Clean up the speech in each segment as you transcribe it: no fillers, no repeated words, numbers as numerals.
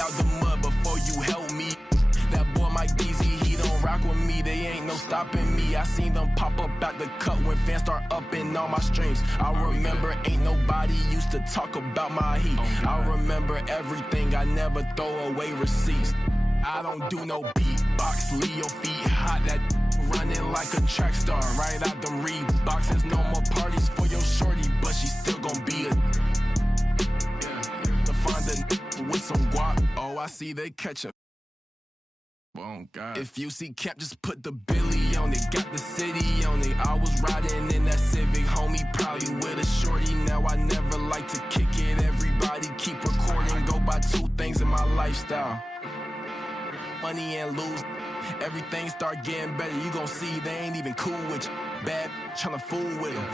out the mud before you help me. That boy Mike DZ, he don't rock with me. They ain't no stopping me. I seen them pop up out the cut when fans start upping all my streams. I remember ain't nobody used to talk about my heat. I remember everything. I never throw away receipts. I don't do no beatbox. Leave your feet hot. That running like a track star. Right out them Reeboks. There's no more parties for your shorty, but she still gon' be a to find a with some guap. Oh, I see they catch up. Oh, God. If you see Cap, just put the Billy on it. Got the city on it. I was riding in that Civic, homie, probably with a shorty. Now I never like to kick it. Everybody keep recording. Go by two things in my lifestyle: money and lose. Everything start getting better. You gon' see they ain't even cool with you. Bad tryna fool with them.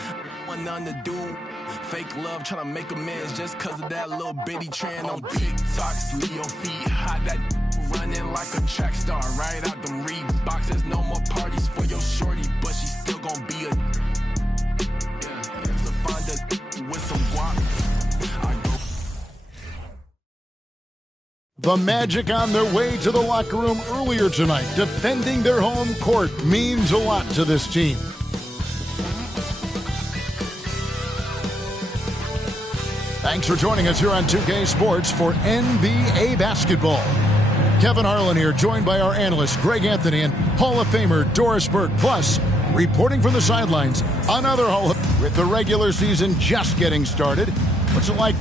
Want nothing to do. Fake love tryna make amends just cause of that little bitty trend on TikToks. Leave your feet hot. That running like a track star. Right out them Reeboks. There's no more parties for your shorty, but she still gon' be a to find a with some guap. I go. The Magic on their way to the locker room earlier tonight. Defending their home court means a lot to this team. Thanks for joining us here on 2K Sports for NBA basketball. Kevin Harlan here, joined by our analyst Greg Anthony and Hall of Famer Doris Burke. Plus, reporting from the sidelines, another Hall of... With the regular season just getting started, what's it like...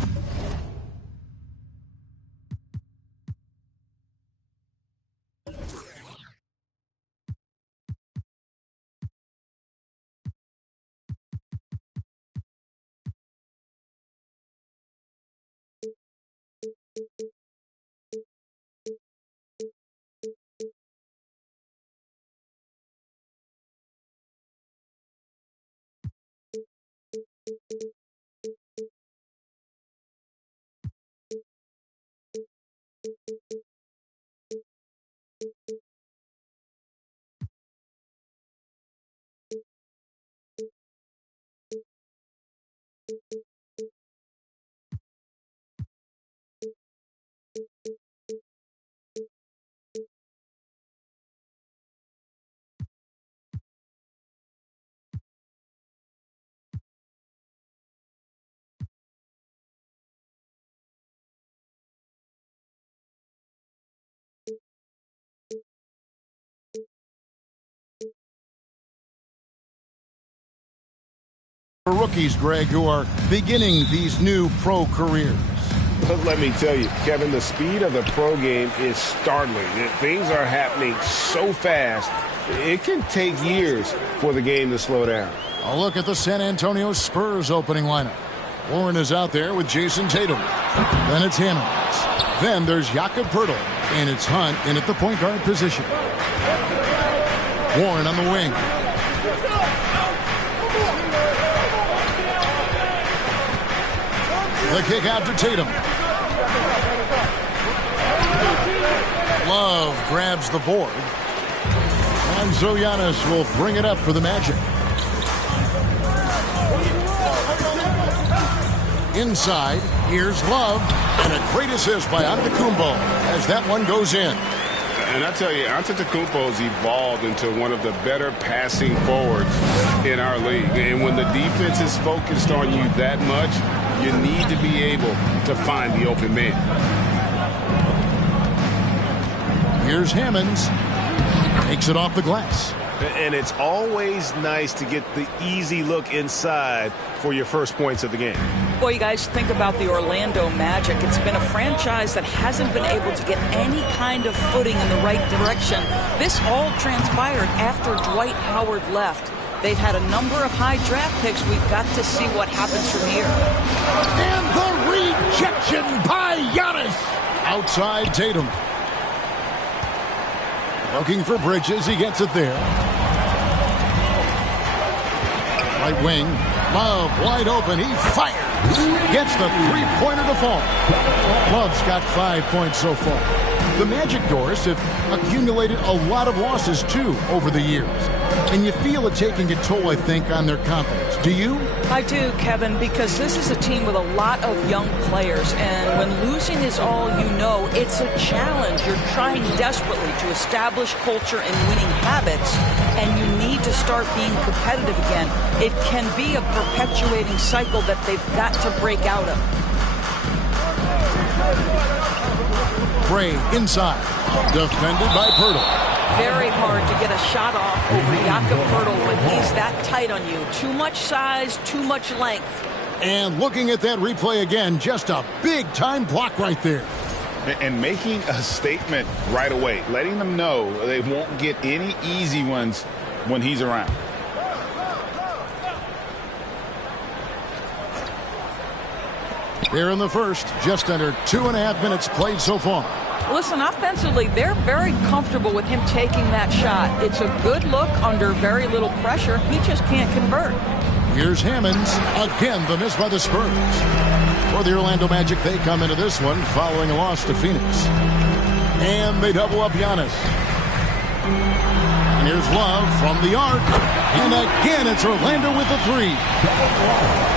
Rookies, Greg, who are beginning these new pro careers? Let me tell you, Kevin, the speed of the pro game is startling. Things are happening so fast, it can take years for the game to slow down. A look at the San Antonio Spurs opening lineup. Warren is out there with Jason Tatum. Then it's Hammonds. Then there's Jakob Poeltl, and it's Hunt in at the point guard position. Warren on the wing. The kick out to Tatum. Love grabs the board. And Zogiannis will bring it up for the Magic. Inside, here's Love. And a great assist by Antetokounmpo as that one goes in. And I tell you, Antetokounmpo's evolved into one of the better passing forwards in our league. And when the defense is focused on you that much, you need to be able to find the open man. Here's Hammonds. Takes it off the glass. And it's always nice to get the easy look inside for your first points of the game. Well, you guys think about the Orlando Magic. It's been a franchise that hasn't been able to get any kind of footing in the right direction. This all transpired after Dwight Howard left. They've had a number of high draft picks. We've got to see what happens from here. And the rejection by Giannis. Outside Tatum. Looking for Bridges. He gets it there. Right wing. Love wide open. He fires. Gets the three-pointer to fall. Love's got 5 points so far. The Magic, Doris, have accumulated a lot of losses, too, over the years. And you feel it taking a toll, I think, on their confidence. Do you? I do, Kevin, because this is a team with a lot of young players. And when losing is all you know, it's a challenge. You're trying desperately to establish culture and winning habits, and you need to start being competitive again. It can be a perpetuating cycle that they've got to break out of. Gray inside, defended by Poeltl. Very hard to get a shot off over Jakob Poeltl when he's that tight on you. Too much size, too much length. And looking at that replay again, just a big-time block right there. And making a statement right away, letting them know they won't get any easy ones when he's around. Here in the first, just under 2.5 minutes played so far. Listen, offensively, they're very comfortable with him taking that shot. It's a good look under very little pressure. He just can't convert. Here's Hammonds. Again, the miss by the Spurs. For the Orlando Magic, they come into this one following a loss to Phoenix. And they double up Giannis. And here's Love from the arc. And again, it's Orlando with the three.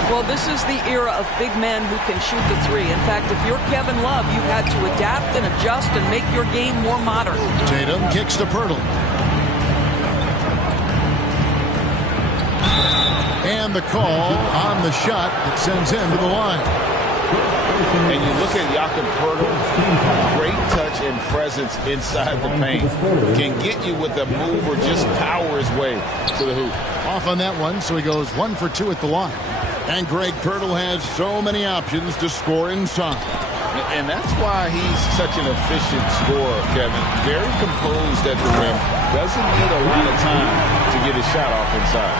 Well, this is the era of big men who can shoot the three. In fact, if you're Kevin Love, you've had to adapt and adjust and make your game more modern. Tatum kicks to Poeltl. And the call on the shot that sends him to the line. And you look at Jakob Poeltl, great touch and presence inside the paint. Can get you with a move or just power his way to the hoop. Off on that one, so he goes 1 for 2 at the line. And Greg Poeltl has so many options to score inside. And that's why he's such an efficient scorer, Kevin. Very composed at the rim. Doesn't need a lot of time to get his shot off inside.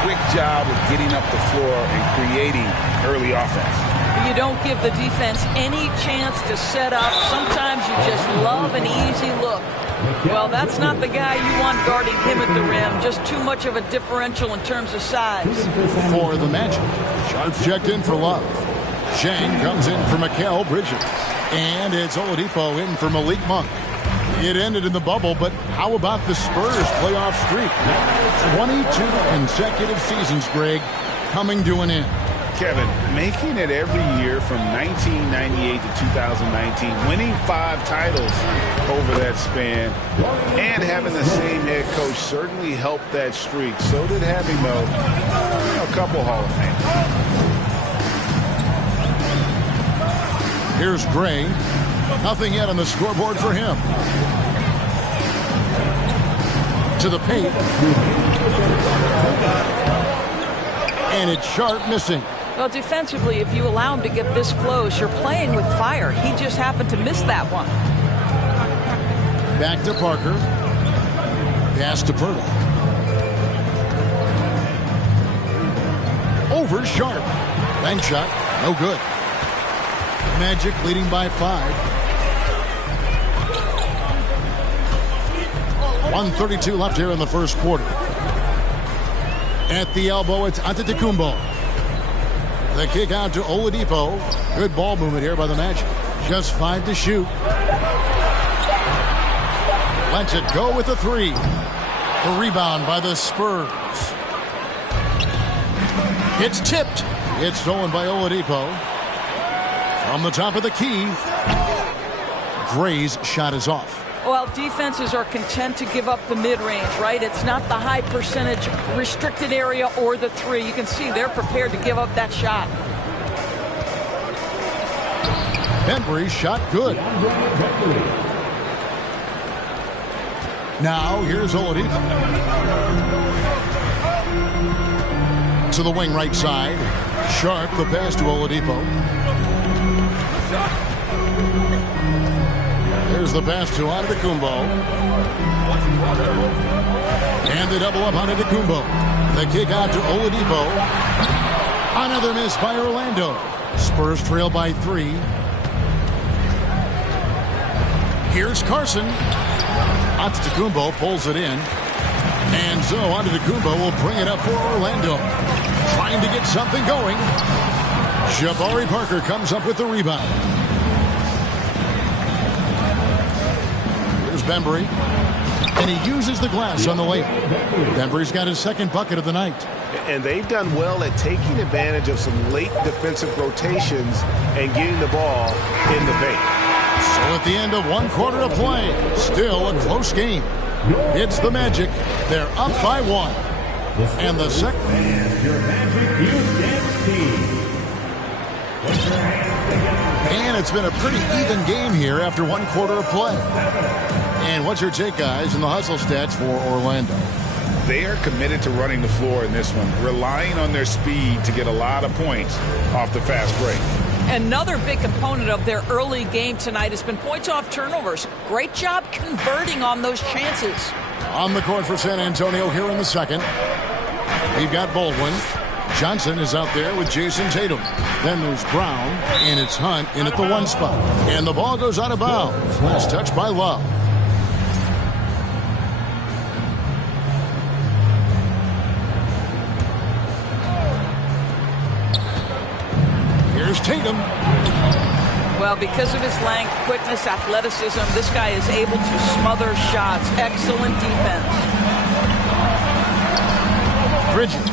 Quick job of getting up the floor and creating early offense. You don't give the defense any chance to set up. Sometimes you just love an easy look. Well, that's not the guy you want guarding him at the rim. Just too much of a differential in terms of size. For the Magic, Sharps checked in for Love. Shane comes in for Mikal Bridges. And it's Oladipo in for Malik Monk. It ended in the bubble, but how about the Spurs playoff streak? 22 consecutive seasons, Greg, coming to an end. Kevin, making it every year from 1998 to 2019, winning 5 titles over that span, and having the same head coach certainly helped that streak. So did having, though, a couple Hall of Fame. Here's Gray. Nothing yet on the scoreboard for him. To the paint. And it's Sharp missing. Well, defensively, if you allow him to get this close, you're playing with fire. He just happened to miss that one. Back to Parker. Pass to Poeltl. Over Sharp. Bank shot. No good. Magic leading by 5. 1:32 left here in the first quarter. At the elbow, it's Antetokounmpo. The kick out to Oladipo. Good ball movement here by the Magic. Just 5 to shoot. Lets it go with the 3. The rebound by the Spurs. It's tipped. It's stolen by Oladipo. From the top of the key. Gray's shot is off. Well, defenses are content to give up the mid-range, right? It's not the high percentage restricted area or the 3. You can see they're prepared to give up that shot. Bembry shot good. Now here's Oladipo. To the wing right side. Sharp the pass to Oladipo. There's the pass to Antetokounmpo. And they double up Antetokounmpo. The kick out to Oladipo. Another miss by Orlando. Spurs trail by 3. Here's Carson. Antetokounmpo pulls it in. And so Antetokounmpo will bring it up for Orlando. Trying to get something going. Jabari Parker comes up with the rebound. Bembry. And he uses the glass on the layup. Bembry's got his second bucket of the night. And they've done well at taking advantage of some late defensive rotations and getting the ball in the paint. So at the end of one quarter of play, still a close game. It's the Magic. They're up by 1. And the second. And it's been a pretty even game here after one quarter of play. And what's your take, guys, in the hustle stats for Orlando? They are committed to running the floor in this one, relying on their speed to get a lot of points off the fast break. Another big component of their early game tonight has been points off turnovers. Great job converting on those chances. On the court for San Antonio here in the second. We've got Baldwin. Johnson is out there with Jason Tatum. Then there's Brown, and it's Hunt in at the 1 spot. And the ball goes out of bounds. Last touch by Love. Here's Tatum. Well, because of his length, quickness, athleticism, this guy is able to smother shots. Excellent defense. Bridges.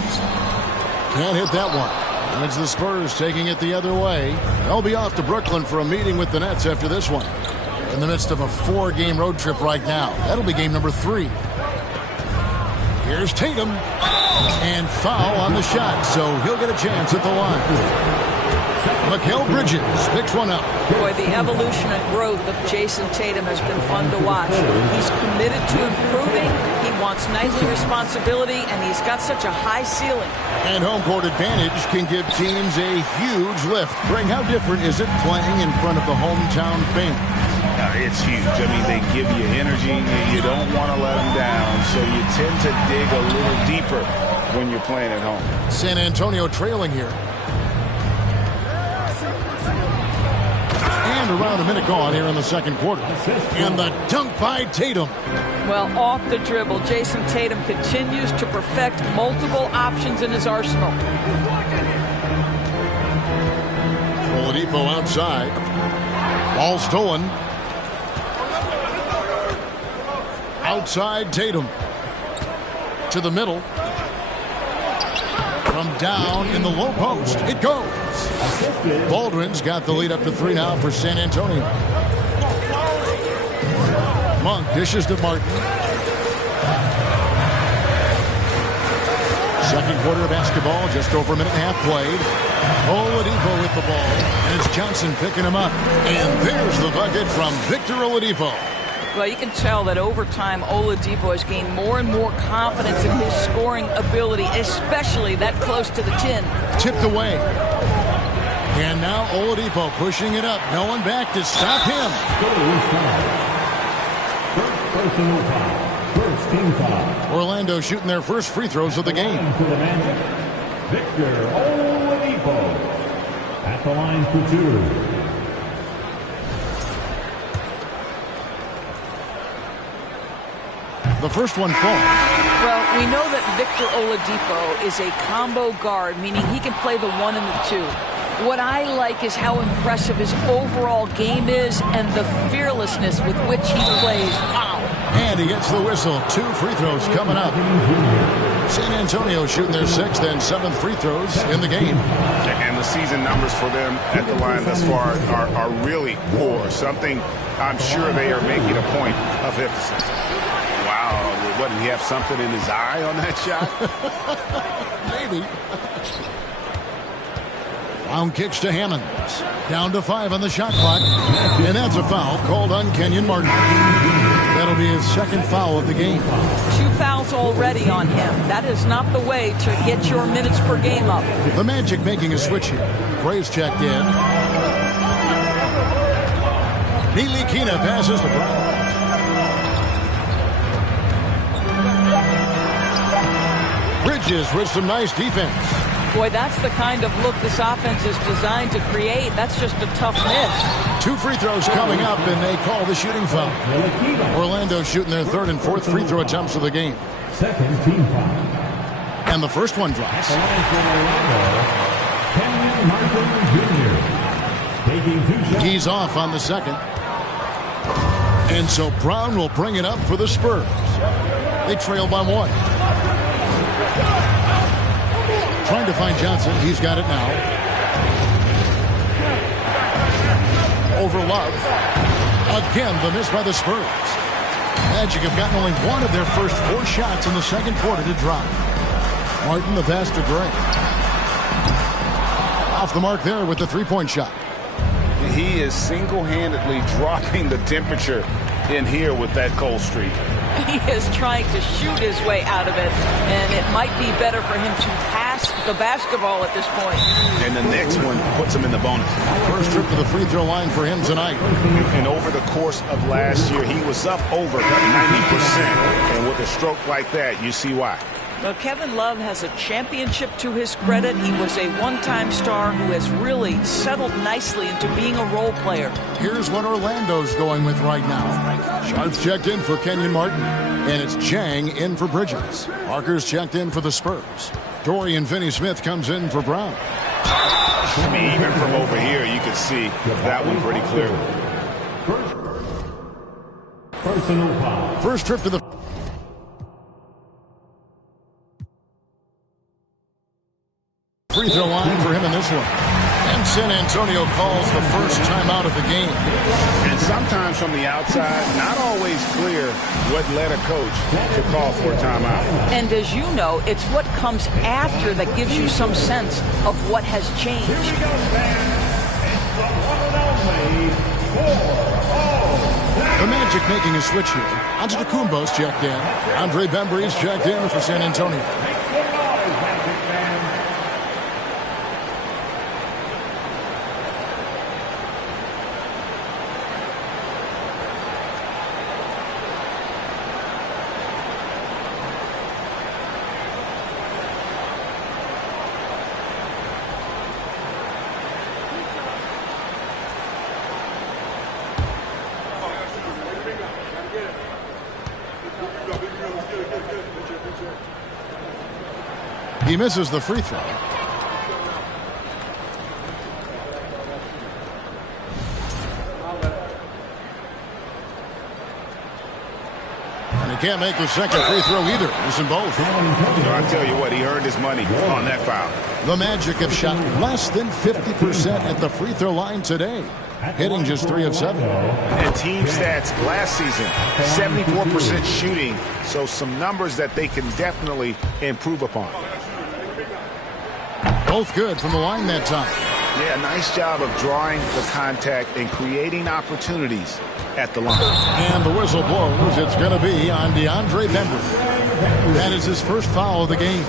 Can't hit that one. And it's the Spurs taking it the other way. They'll be off to Brooklyn for a meeting with the Nets after this one. They're in the midst of a 4-game road trip right now. That'll be game number 3. Here's Tatum. And foul on the shot, so he'll get a chance at the line. Mikal Bridges picks one up. Boy, the evolution and growth of Jason Tatum has been fun to watch. He's committed to improving. He wants nightly responsibility, and he's got such a high ceiling. And home court advantage can give teams a huge lift. Greg, how different is it playing in front of the hometown fans? It's huge. I mean, they give you energy. You don't want to let them down, so you tend to dig a little deeper when you're playing at home. San Antonio trailing here. And around a minute gone here in the second quarter. And the dunk by Tatum. Well, off the dribble, Jason Tatum continues to perfect multiple options in his arsenal. Oladipo outside. Ball stolen. Outside Tatum. To the middle. From down in the low post. It goes. Baldwin's got the lead up to 3 now for San Antonio. Monk dishes to Martin. Second quarter of basketball, just over a minute and a half played. Oladipo with the ball, and it's Johnson picking him up. And there's the bucket from Victor Oladipo. Well, you can tell that over time, Oladipo has gained more and more confidence in his scoring ability, especially that close to the tin. Tipped away. And now Oladipo pushing it up. No one back to stop him. First team foul. Orlando shooting their first free throws of the game. To the Magic, Victor Oladipo at the line for 2. The first one falls. Well, we know that Victor Oladipo is a combo guard, meaning he can play the 1 and the 2. What I like is how impressive his overall game is and the fearlessness with which he plays. Wow. And he gets the whistle. 2 free throws coming up. San Antonio shooting their 6th and 7th free throws in the game. And the season numbers for them at the line thus far are really poor. Something I'm sure they are making a point of emphasis. What, did he have something in his eye on that shot? Maybe. Brown kicks to Hammond. Down to 5 on the shot clock. And that's a foul called on Kenyon Martin. That'll be his second foul of the game. 2 fouls already on him. That is not the way to get your minutes per game up. The Magic making a switch here. Graves checked in. Ntilikina passes to Brown. Bridges with some nice defense. Boy, that's the kind of look this offense is designed to create. That's just a tough miss. 2 free throws coming up, and they call the shooting foul. Orlando shooting their 3rd and 4th free throw attempts of the game. Second team foul. And the first one drops. Kenyon Martin Jr. Taking 2 shots. He's off on the second. And so Brown will bring it up for the Spurs. They trail by 1. Trying to find Johnson. He's got it now. Over Love. Again, the miss by the Spurs. Magic have gotten only one of their first 4 shots in the second quarter to drop. Martin, the pass to Gray. Off the mark there with the three-point shot. He is single-handedly dropping the temperature in here with that cold streak. He is trying to shoot his way out of it, and it might be better for him to pass the basketball at this point. And the next one puts him in the bonus. First trip to the free throw line for him tonight. And over the course of last year, he was up over 90%. And with a stroke like that, you see why. Well, Kevin Love has a championship to his credit. He was a one-time star who has really settled nicely into being a role player. Here's what Orlando's going with right now. Sharp's checked in for Kenyon Martin. And it's Chang in for Bridges. Parker's checked in for the Spurs. Dorian Finney-Smith comes in for Brown. I mean, even from over here, you can see that one pretty clearly. Personal foul. First trip to the free throw line for him in this one. And San Antonio calls the first timeout of the game. And sometimes from the outside, not always clear what led a coach to call for a timeout. And as you know, it's what comes after that gives you some sense of what has changed. The Magic making a switch here. Antetokounmpo's checked in. Andre Bembry's checked in for San Antonio. He misses the free throw. And he can't make the second free throw either. Missing both. I tell you what, he earned his money on that foul. The Magic have shot less than 50% at the free throw line today, hitting just 3 of 7. And team stats last season, 74% shooting, so some numbers that they can definitely improve upon. Both good from the line that time. Yeah, nice job of drawing the contact and creating opportunities at the line. And the whistle blows. It's going to be on DeAndre Bembry. That is his first foul of the game.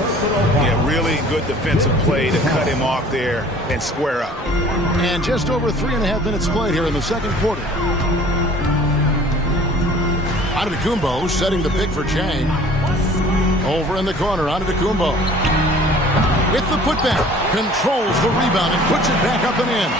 Yeah, really good defensive play to cut him off there and square up. And just over 3.5 minutes played here in the second quarter. Antetokounmpo setting the pick for Chang. Over in the corner, Antetokounmpo. With the putback, controls the rebound and puts it back up and in.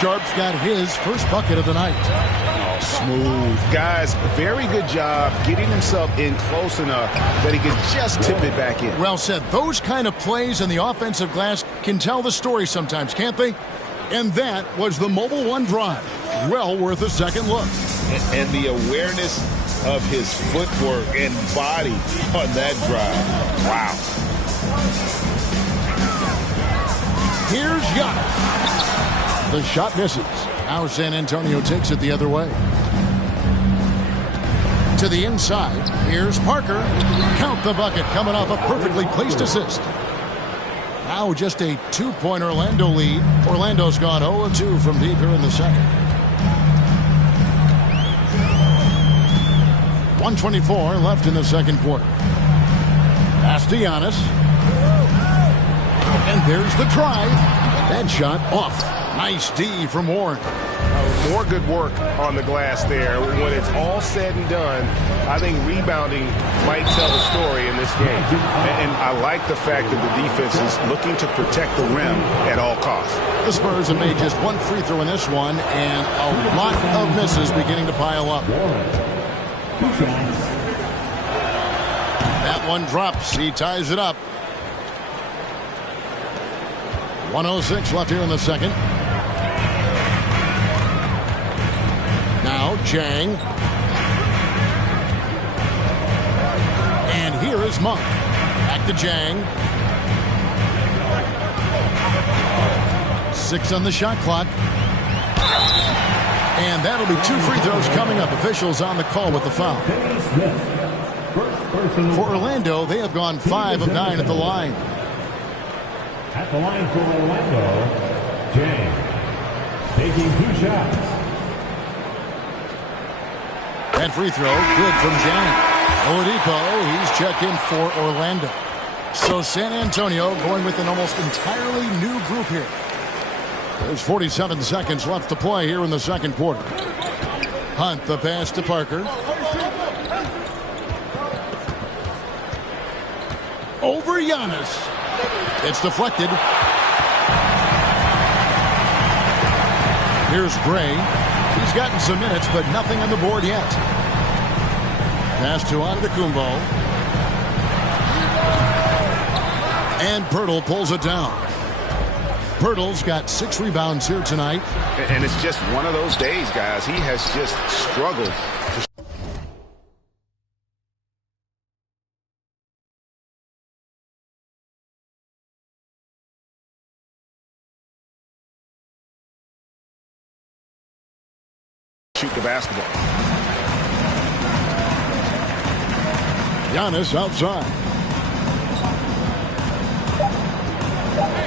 Sharp's got his first bucket of the night. Oh, smooth. Guys, very good job getting himself in close enough that he could just tip it back in. Well said. Those kind of plays in the offensive glass can tell the story sometimes, can't they? And that was the Mobile One drive. Well worth a second look. And the awareness of his footwork and body on that drive. Wow. Here's Giannis. The shot misses. Now San Antonio takes it the other way. To the inside. Here's Parker. Count the bucket coming off a perfectly placed assist. Now just a 2-point Orlando lead. Orlando's gone 0-2 from deep here in the second. 1:24 left in the second quarter. Pass to Giannis. And there's the drive. That shot off. Nice D from Warren. More good work on the glass there. When it's all said and done, I think rebounding might tell the story in this game. And I like the fact that the defense is looking to protect the rim at all costs. The Spurs have made just one free throw in this one, and a lot of misses beginning to pile up. That one drops. He ties it up. 1:06 left here in the second. Now Jang. And here is Monk. Back to Jang. 6 on the shot clock. And that'll be 2 free throws coming up. Officials on the call with the foul. For Orlando, they have gone 5 of 9 at the line. At the line for Orlando, Jang taking 2 shots. That free throw, good from Jang. Oladipo, he's checked in for Orlando. So San Antonio going with an almost entirely new group here. There's 47 seconds left to play here in the second quarter. Hunt, the pass to Parker. Over Giannis. It's deflected. Here's Gray. He's gotten some minutes, but nothing on the board yet. Pass to Antetokounmpo. And Pirtle pulls it down. Pirtle's got 6 rebounds here tonight. And it's just one of those days, guys. He has just struggled to shoot the basketball. Giannis outside.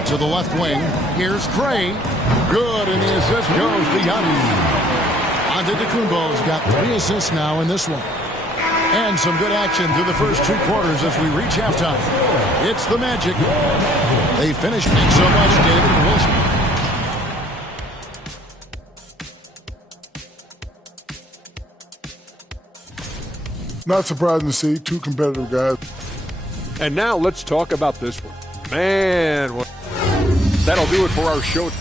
To the left wing. Here's Gray. Good, and the assist goes to Giannis. Antetokounmpo's got 3 assists now in this one. And some good action through the first 2 quarters as we reach halftime. It's the Magic. They finish. Thanks so much, David and Wilson. Not surprising to see 2 competitive guys. And now let's talk about this one. Man, that'll do it for our show.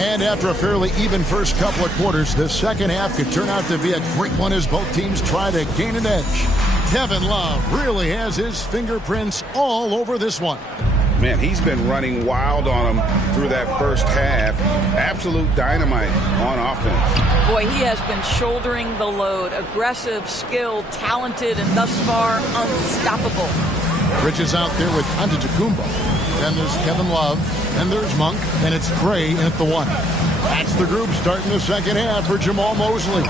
And after a fairly even first couple of quarters, the second half could turn out to be a great one as both teams try to gain an edge. Kevin Love really has his fingerprints all over this one. Man, he's been running wild on him through that first half. Absolute dynamite on offense. Boy, he has been shouldering the load. Aggressive, skilled, talented, and thus far, unstoppable. Bridges out there with Antetokounmpo. Then there's Kevin Love. Then there's Monk. And it's Gray in at the 1. That's the group starting the second half for Jamal Mosley.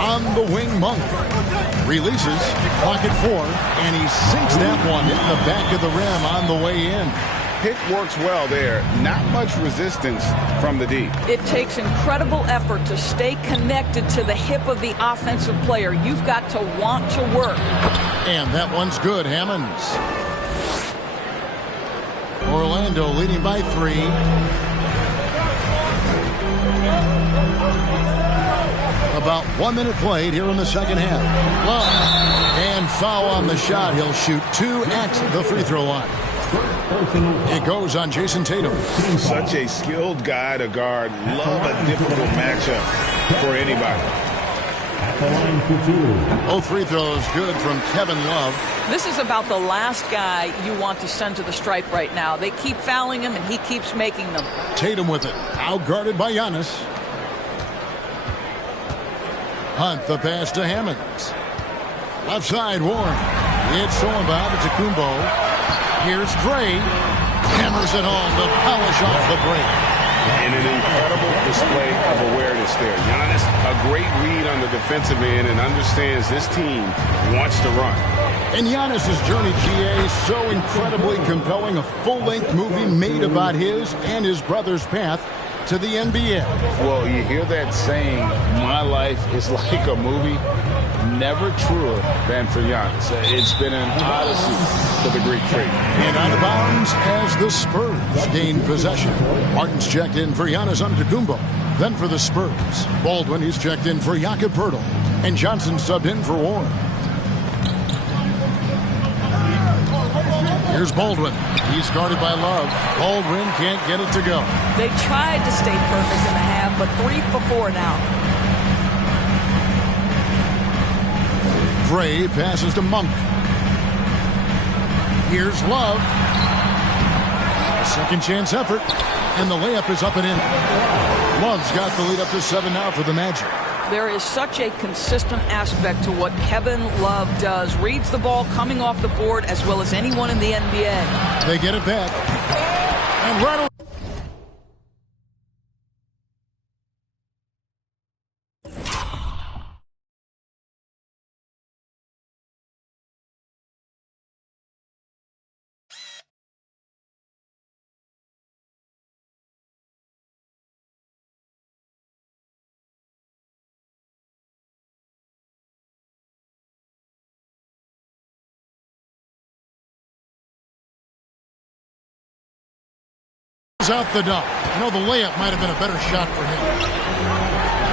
On the wing, Monk. Releases, pocket 4, and he sinks that one in the back of the rim on the way in. Pick works well there. Not much resistance from the D. It takes incredible effort to stay connected to the hip of the offensive player. You've got to want to work. And that one's good, Hammonds. Orlando leading by 3. About 1 minute played here in the second half. Love. And foul on the shot. He'll shoot 2 at the free throw line. It goes on Jason Tatum. Such a skilled guy to guard. Love a difficult matchup for anybody. At the line for 2. Both free throws good from Kevin Love. This is about the last guy you want to send to the stripe right now. They keep fouling him, and he keeps making them. Tatum with it. Outguarded by Giannis. Hunt, the pass to Hammonds. Left side, Warren. It's thrown by Antetokounmpo. Here's Gray. Hammers it home to polish off the break. And an incredible display of awareness there. Giannis, a great read on the defensive end and understands this team wants to run. And Giannis' journey, GA, so incredibly compelling. A full-length movie made about his and his brother's path to the NBA. Well, you hear that saying, my life is like a movie. Never truer than for Giannis. It's been an odyssey for the Greek freak. And out of bounds as the Spurs gain possession. Martin's checked in for Giannis Antetokounmpo. Then for the Spurs, Baldwin, he's checked in for Jakob Poeltl. And Johnson subbed in for Warren. Here's Baldwin. He's guarded by Love. Baldwin can't get it to go. They tried to stay perfect in the half, but 3 for 4 now. Gray passes to Monk. Here's Love. A second chance effort. And the layup is up and in. Love's got the lead up to 7 now for the Magic. There is such a consistent aspect to what Kevin Love does. Reads the ball coming off the board as well as anyone in the NBA. They get it back. And right away. Out the dunk. You know, the layup might have been a better shot for him.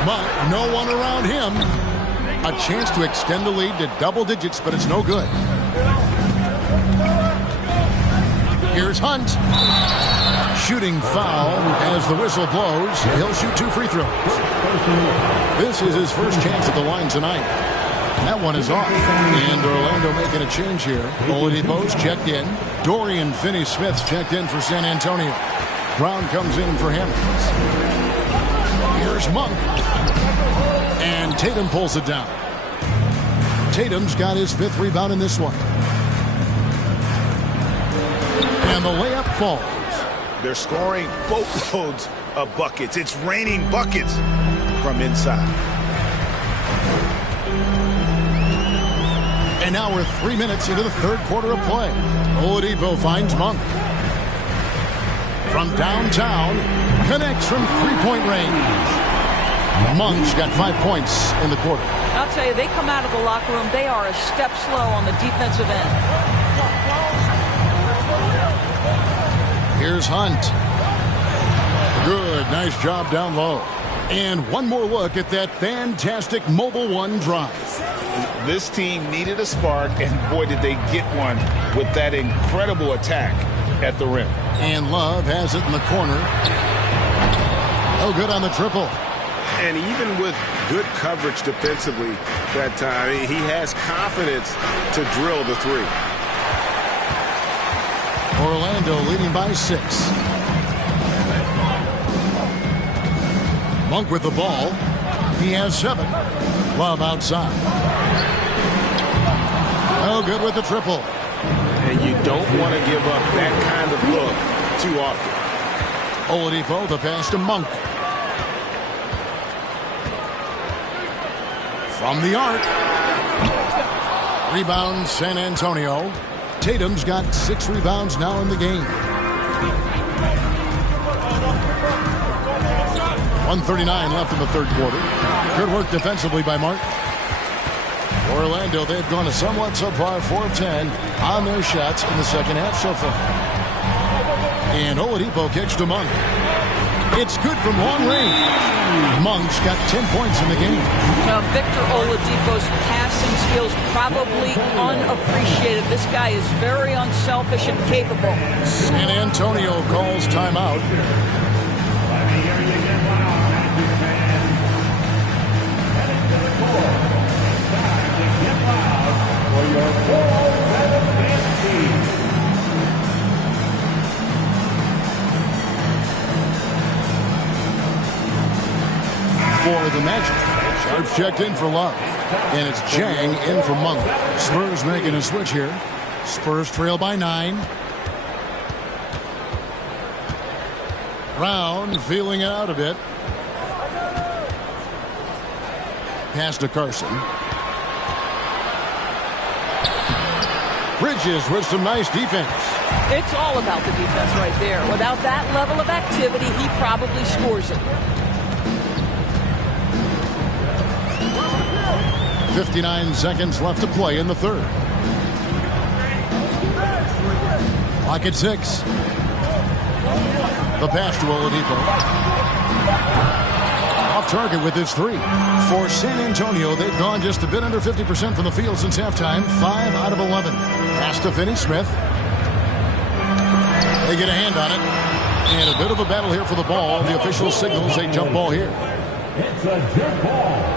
But no one around him. A chance to extend the lead to double digits, but it's no good. Here's Hunt. Shooting foul as the whistle blows. He'll shoot 2 free throws. This is his first chance at the line tonight. That one is off. And Orlando making a change here. Oladipo's checked in. Dorian Finney-Smith's checked in for San Antonio. Brown comes in for him. Here's Monk. And Tatum pulls it down. Tatum's got his 5th rebound in this one. And the layup falls. They're scoring boatloads of buckets. It's raining buckets from inside. And now we're 3 minutes into the 3rd quarter of play. Oladipo finds Monk. From downtown, connects from 3-point range. Monk's got 5 points in the quarter. I'll tell you, they come out of the locker room, they are a step slow on the defensive end. Here's Hunt. Good, nice job down low. And one more look at that fantastic Mobile One drive. This team needed a spark, and boy, did they get one with that incredible attack at the rim. And Love has it in the corner. Oh, good on the triple. And even with good coverage defensively that time, he has confidence to drill the 3. Orlando leading by 6. Monk with the ball. He has 7. Love outside. Oh, good with the triple. And you don't want to give up that kind of look too often. Oladipo, the pass to Monk. From the arc. Rebound San Antonio. Tatum's got 6 rebounds now in the game. 1:39 left in the 3rd quarter. Good work defensively by Martin. Orlando, they've gone a somewhat subpar 4 of 10 on their shots in the 2nd half so far. And Oladipo kicks to Monk. It's good from long range. Monk's got 10 points in the game. Now, Victor Oladipo's passing skills probably unappreciated. This guy is very unselfish and capable. San Antonio calls timeout. For the Magic. Sharps checked in for Love. And it's Jang in for Monk. Spurs making a switch here. Spurs trail by 9. Brown feeling it out a bit. Pass to Carson. Bridges with some nice defense. It's all about the defense right there. Without that level of activity, he probably scores it. 59 seconds left to play in the 3rd. Clock at 6. The pass to Oladipo. Off target with his 3. For San Antonio, they've gone just a bit under 50% from the field since halftime. 5 out of 11. Pass to Finney-Smith. They get a hand on it. And a bit of a battle here for the ball. The official signals a jump ball here. It's a jump ball.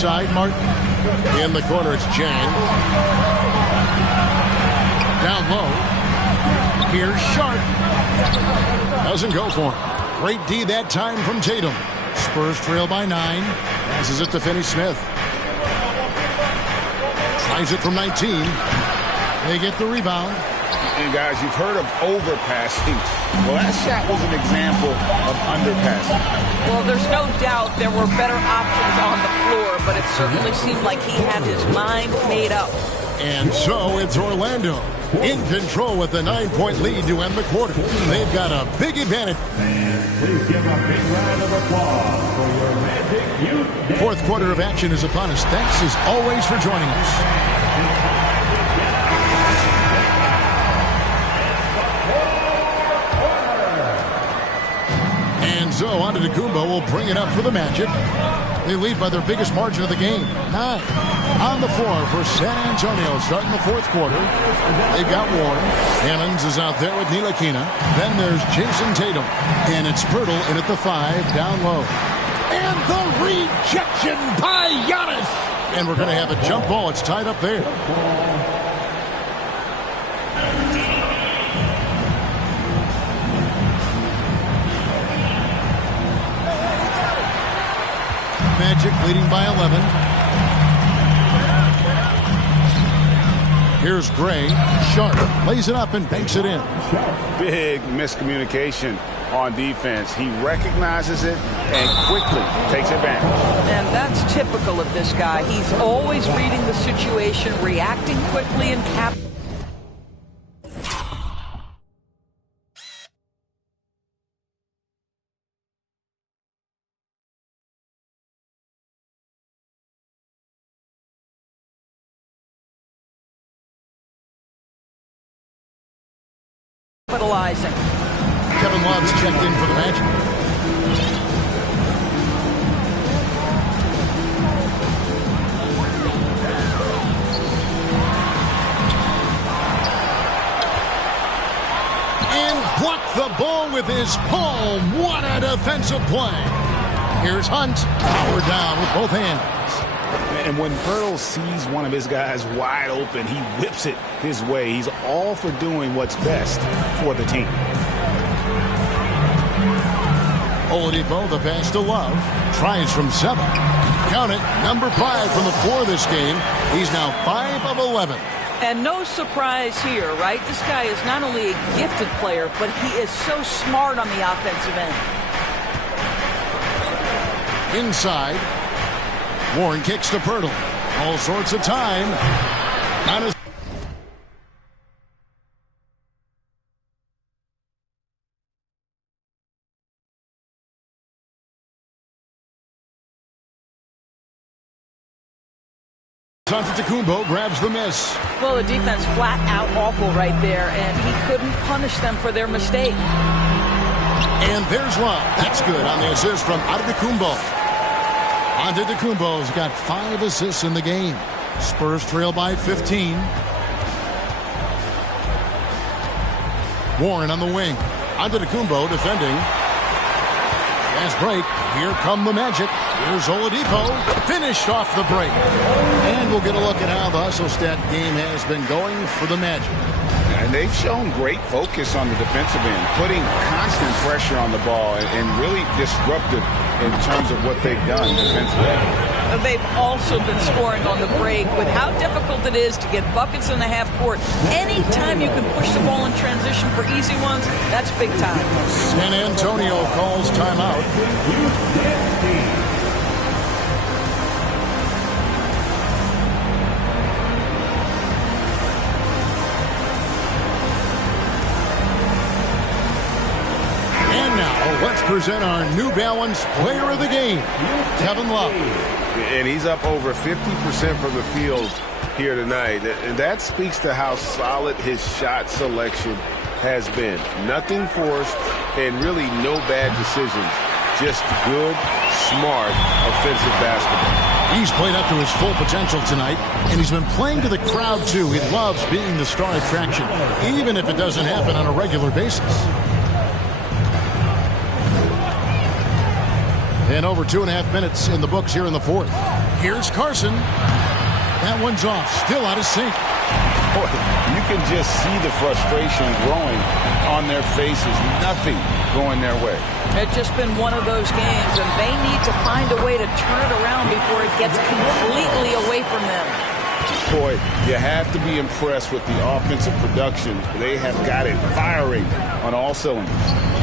side, Martin. In the corner, it's Jang. Down low. Here's Sharp. Doesn't go for him. Great D that time from Tatum. Spurs trail by 9. Passes it to Finney-Smith. Tries it from 19. They get the rebound. And guys, you've heard of overpassing. Well, that shot was an example of underpassing. Well, there's no doubt there were better options on the floor, but it certainly seemed like he had his mind made up. And so it's Orlando in control with a 9-point lead to end the quarter. They've got a big advantage. Please give a big round of applause for your Magic Youth. Fourth quarter of action is upon us. Thanks as always for joining us. And so Antetokounmpo will bring it up for the Magic. They lead by their biggest margin of the game, 9. On the floor for San Antonio starting the fourth quarter. They've got Warren. Hammonds is out there with Ntilikina. Then there's Jason Tatum. And it's Pirtle in at the 5 down low. And the rejection by Giannis. And we're going to have a jump ball. It's tied up there. Magic leading by 11. Here's Gray. Sharp lays it up and banks it in. Big miscommunication on defense. He recognizes it and quickly takes advantage. And that's typical of this guy. He's always reading the situation, reacting quickly and capitalizing. Kevin Love's checked in for the Magic. And blocked the ball with his palm. What a defensive play. Here's Hunt. Power down with both hands. And when Pirtle sees one of his guys wide open, he whips it his way. He's all for doing what's best for the team. Oladipo, the pass to Love. Tries from 7. Count it, number 5 from the floor this game. He's now 5 of 11. And no surprise here, right? This guy is not only a gifted player, but he is so smart on the offensive end. Inside. Warren kicks to Pirtle. All sorts of time. Antetokounmpo grabs the miss. Well, the defense flat out awful right there, and he couldn't punish them for their mistake. And there's Love. That's good on the assist from Antetokounmpo. Antetokounmpo's got 5 assists in the game. Spurs trail by 15. Warren on the wing. Antetokounmpo defending. Fast break. Here come the Magic. Here's Oladipo. Finished off the break. And we'll get a look at how the hustle stat game has been going for the Magic. And they've shown great focus on the defensive end, putting constant pressure on the ball and really disruptive in terms of what they've done defensively. They've also been scoring on the break with how difficult it is to get buckets in the half court. Anytime you can push the ball in transition for easy ones, that's big time. San Antonio calls timeout. Let's present our New Balance Player of the Game, Kevin Love. And he's up over 50% from the field here tonight. And that speaks to how solid his shot selection has been. Nothing forced and really no bad decisions. Just good, smart, offensive basketball. He's played up to his full potential tonight, and he's been playing to the crowd, too. He loves being the star attraction, even if it doesn't happen on a regular basis. And over 2.5 minutes in the books here in the fourth. Here's Carson. That one's off. Still out of sync. Boy, you can just see the frustration growing on their faces. Nothing going their way. It's just been one of those games, and they need to find a way to turn it around before it gets completely away from them. Boy, you have to be impressed with the offensive production. They have got it firing on all cylinders.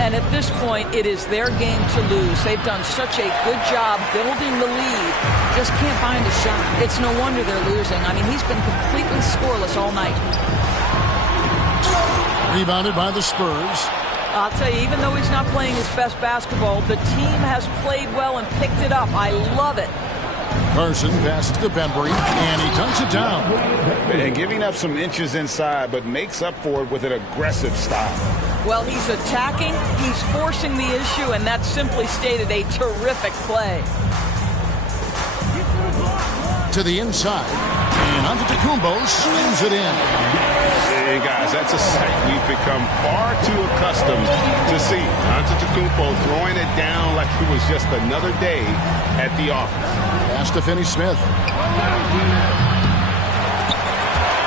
And at this point, it is their game to lose. They've done such a good job building the lead. Just can't find a shot. It's no wonder they're losing. I mean, he's been completely scoreless all night. Rebounded by the Spurs. I'll tell you, even though he's not playing his best basketball, the team has played well and picked it up. I love it. Carson passes to Bembry, and he dunks it down. And giving up some inches inside, but makes up for it with an aggressive style. Well, he's attacking, he's forcing the issue, and that's simply stated a terrific play. To the inside, and Antetokounmpo slams it in. Hey, guys, that's a sight we've become far too accustomed to see. Antetokounmpo throwing it down like it was just another day at the office. Pass to Finney-Smith.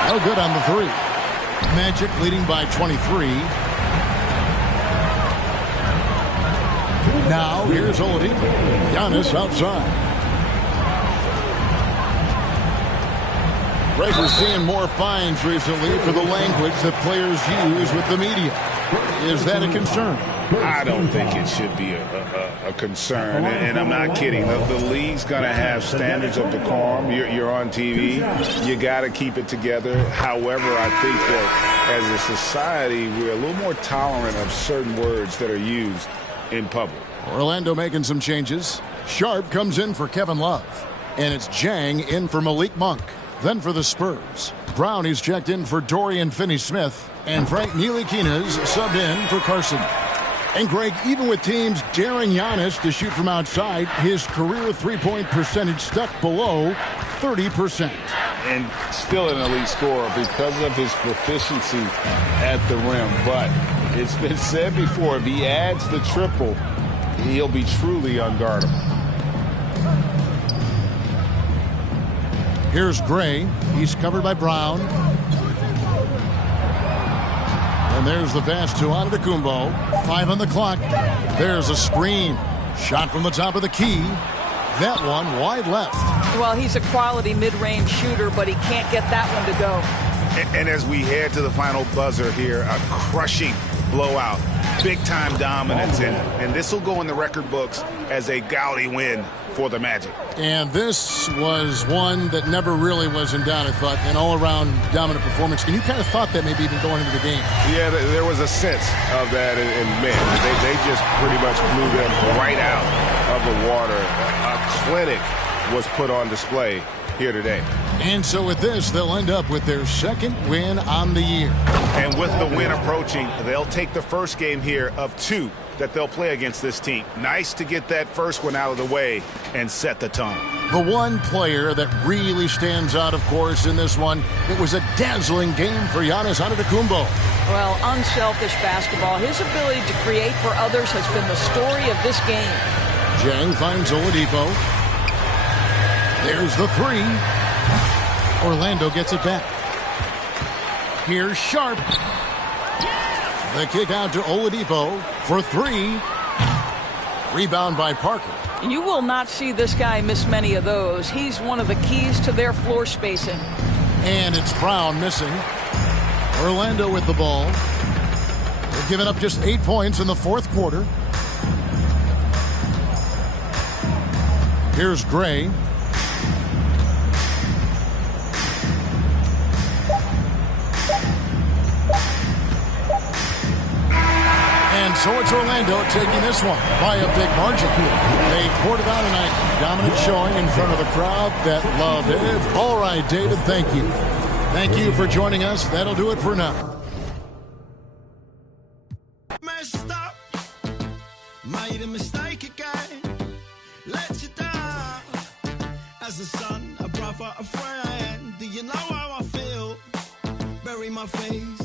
No good on the three. Magic leading by 23. Now, here's Oladipo. Giannis outside. Greg, we're seeing more fines recently for the language that players use with the media. Is that a concern? I don't think it should be a concern, and I'm not kidding. The league's going to have standards of decorum. You're on TV. You got to keep it together. However, I think that as a society, we're a little more tolerant of certain words that are used in public. Orlando making some changes. Sharp comes in for Kevin Love, and it's Jang in for Malik Monk. Then for the Spurs, Brown is checked in for Dorian Finney-Smith, and Frank Ntilikina's subbed in for Carson. And Greg, even with teams daring Giannis to shoot from outside, his career three-point percentage stuck below 30%. And still an elite scorer because of his proficiency at the rim. But it's been said before, if he adds the triple, he'll be truly unguardable. Here's Gray. He's covered by Brown. And there's the pass to Antetokounmpo. 5 on the clock. There's a screen. Shot from the top of the key. That one wide left. Well, he's a quality mid-range shooter, but he can't get that one to go. And as we head to the final buzzer here, a crushing blowout. Big-time dominance. And this will go in the record books as a gaudy win for the Magic. And this was one that never really was in doubt, I thought, an all-around dominant performance. And you kind of thought that maybe even going into the game. Yeah, there was a sense of that, and man, they just pretty much blew them right out of the water. A clinic was put on display here today. And so with this, they'll end up with their second win on the year. And with the win approaching, they'll take the first game here of 2 that they'll play against this team. Nice to get that first one out of the way and set the tone. The one player that really stands out, of course, in this one, it was a dazzling game for Giannis Antetokounmpo. Well, unselfish basketball. His ability to create for others has been the story of this game. Jang finds Oladipo. There's the three. Orlando gets it back. Here's Sharp. The kick out to Oladipo for 3. Rebound by Parker. You will not see this guy miss many of those. He's one of the keys to their floor spacing. And it's Brown missing. Orlando with the ball. They've given up just 8 points in the fourth quarter. Here's Gray. And so it's Orlando taking this one by a big margin. They poured it out tonight. Dominant showing in front of the crowd that loved it. All right, David, thank you. Thank you for joining us. That'll do it for now. Messed up. Made a mistake again. Let you down. As a son, a brother, a friend. Do you know how I feel? Bury my face